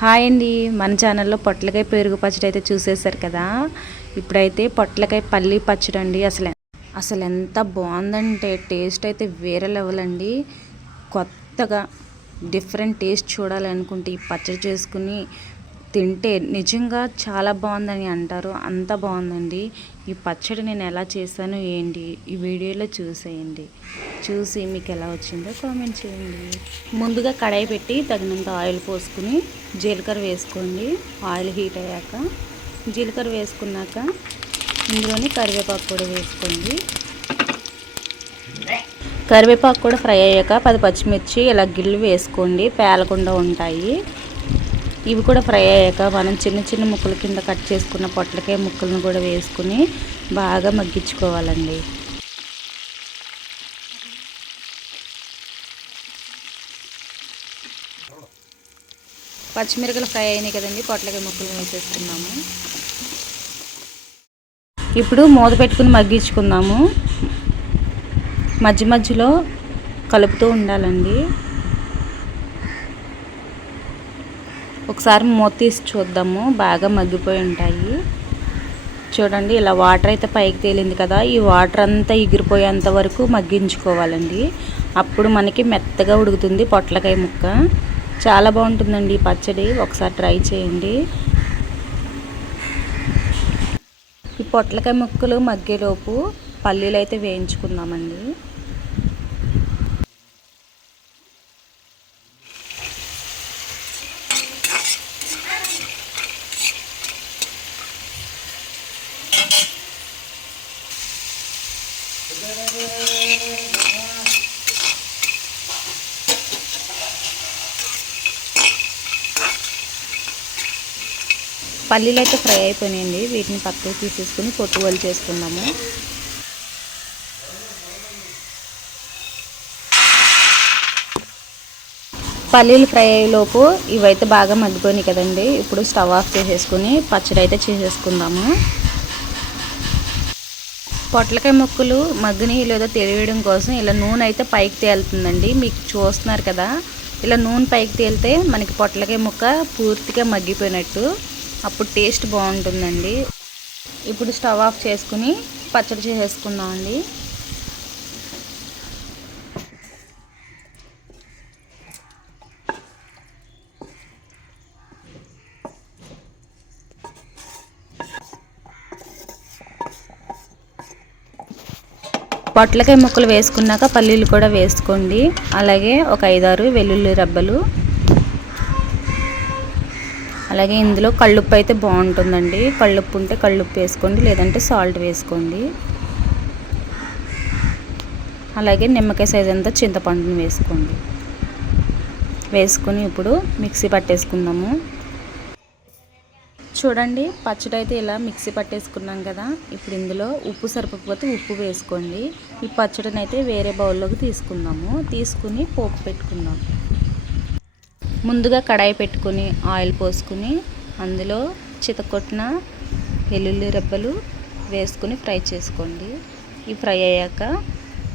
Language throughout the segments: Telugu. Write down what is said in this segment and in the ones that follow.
హాయ్ అండి, మన ఛానల్లో పొట్లకాయ పెరుగు పచ్చడి అయితే చూసేశారు కదా. ఇప్పుడైతే పొట్లకాయ పల్లి పచ్చడి అండి. అసలు ఎంత బాగుందంటే టేస్ట్ అయితే వేరే లెవెల్ అండి. కొత్తగా డిఫరెంట్ టేస్ట్ చూడాలనుకుంటే ఈ పచ్చడి చేసుకుని తింటే నిజంగా చాలా బాగుందని అంటారు. అంత బాగుందండి ఈ పచ్చడి. నేను ఎలా చేశాను ఏంటి ఈ వీడియోలో చూసేయండి. చూసి మీకు ఎలా వచ్చిందో కామెంట్ చేయండి. ముందుగా కడాయి పెట్టి తగినంత ఆయిల్ పోసుకుని జీలకర్ర వేసుకోండి. ఆయిల్ హీట్ అయ్యాక జీలకర్ర వేసుకున్నాక ఇందులోని కరివేపాకు కూడా వేసుకోండి. కరివేపాకు కూడా ఫ్రై అయ్యాక 10 పచ్చిమిర్చి ఇలా గిల్లు వేసుకోండి, పేలకుండా ఉంటాయి. ఇవి కూడా ఫ్రై అయ్యాక మనం చిన్న చిన్న ముక్కల కింద కట్ చేసుకున్న పొట్లకాయ ముక్కలను కూడా వేసుకుని బాగా మగ్గించుకోవాలండి. పచ్చిమిరపకాయలు ఫ్రై అయినాయి కదండి, పొట్లకాయ ముక్కలు వేసేసుకున్నాము. ఇప్పుడు మూత పెట్టుకుని మగ్గించుకుందాము. మధ్య మధ్యలో కలుపుతూ ఉండాలండి. ఒకసారి మూత తీసి చూద్దాము, బాగా మగ్గిపోయి ఉంటాయి. చూడండి, ఇలా వాటర్ అయితే పైకి తేలింది కదా, ఈ వాటర్ అంతా ఎగిరిపోయేంత వరకు మగ్గించుకోవాలండి. అప్పుడు మనకి మెత్తగా ఉడుకుతుంది పొట్లకాయ ముక్క. చాలా బాగుంటుందండి ఈ పచ్చడి, ఒకసారి ట్రై చేయండి. ఈ పొట్లకాయ ముక్కలు మగ్గేలోపు పల్లీలు అయితే వేయించుకుందామండి. పల్లీలు అయితే ఫ్రై అయిపోయినాయండి. వీటిని పక్కకు తీసేసుకుని పొట్టు చేసుకుందాము. పల్లీలు ఫ్రై అయ్యేలోపు ఇవైతే బాగా మగ్గిపోయినాయి కదండి. ఇప్పుడు స్టవ్ ఆఫ్ చేసేసుకుని పచ్చడి అయితే చేసేసుకుందాము. పొట్లకాయ ముక్కలు మగ్గిని లేదో తెలియడం కోసం ఇలా నూనె అయితే పైకి తేలుతుందండి. మీకు చూస్తున్నారు కదా, ఇలా నూనె పైకి తేలితే మనకి పొట్లకాయ ముక్క పూర్తిగా మగ్గిపోయినట్టు. అప్పుడు టేస్ట్ బాగుంటుందండి. ఇప్పుడు స్టవ్ ఆఫ్ చేసుకుని పచ్చడి చేసేసుకుందామండి. పొట్లకాయ ముక్కలు వేసుకున్నాక పల్లీలు కూడా వేసుకోండి. అలాగే ఒక 5-6 వెల్లుల్లి రెబ్బలు, అలాగే ఇందులో కళ్ళుప్పు అయితే బాగుంటుందండి. కళ్ళుప్పు ఉంటే కళ్ళుప్పు వేసుకోండి, లేదంటే సాల్ట్ వేసుకోండి. అలాగే నిమ్మకాయ సైజ్ అంతా చింతపండుని వేసుకోండి. వేసుకొని ఇప్పుడు మిక్సీ పట్టేసుకుందాము. చూడండి, పచ్చడి అయితే ఇలా మిక్సీ పట్టేసుకున్నాం కదా. ఇప్పుడు ఇందులో ఉప్పు సరిపోకపోతే ఉప్పు వేసుకోండి. ఈ పచ్చడిని అయితే వేరే బౌల్లోకి తీసుకుందాము. తీసుకుని పోపు పెట్టుకుందాం. ముందుగా కడాయి పెట్టుకుని ఆయిల్ పోసుకుని అందులో చితకొట్టిన వెల్లుల్లి రెబ్బలు వేసుకుని ఫ్రై చేసుకోండి. ఈ ఫ్రై అయ్యాక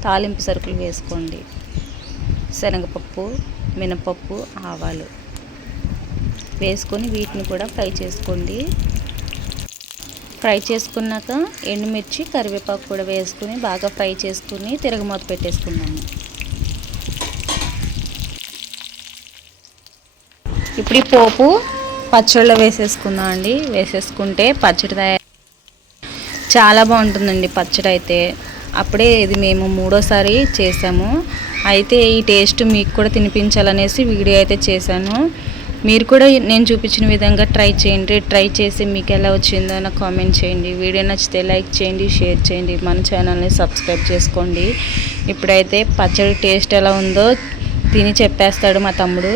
తాలింపు సరుకులు వేసుకోండి. శనగపప్పు, మినపప్పు, ఆవాలు వేసుకొని వీటిని కూడా ఫ్రై చేసుకోండి. ఫ్రై చేసుకున్నాక ఎండుమిర్చి, కరివేపాకు కూడా వేసుకుని బాగా ఫ్రై చేసుకుని తిరగమూత పెట్టేసుకున్నాము. ఇప్పుడు ఈ పోపు పచ్చడిలో వేసేసుకుందాం అండి. వేసేసుకుంటే పచ్చడి చాలా బాగుంటుందండి పచ్చడి అయితే. అప్పుడే ఇది మేము 3వ సారి చేసాము. అయితే ఈ టేస్ట్ మీకు కూడా తినిపించాలనేసి వీడియో అయితే చేశాను. మీరు కూడా నేను చూపించిన విధంగా ట్రై చేయండి. ట్రై చేసి మీకు ఎలా వచ్చిందో నాకు కామెంట్ చేయండి. వీడియో నచ్చితే లైక్ చేయండి, షేర్ చేయండి, మన ఛానల్ని సబ్స్క్రైబ్ చేసుకోండి. ఇప్పుడైతే పచ్చడి టేస్ట్ ఎలా ఉందో తిని చెప్పేస్తాడు మా తమ్ముడు.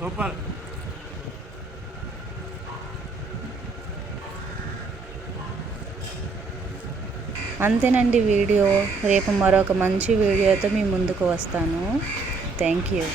సూపర్. అంతేనండి వీడియో. రేపు మరొక మంచి వీడియోతో మీ ముందుకు వస్తాను. Thank you.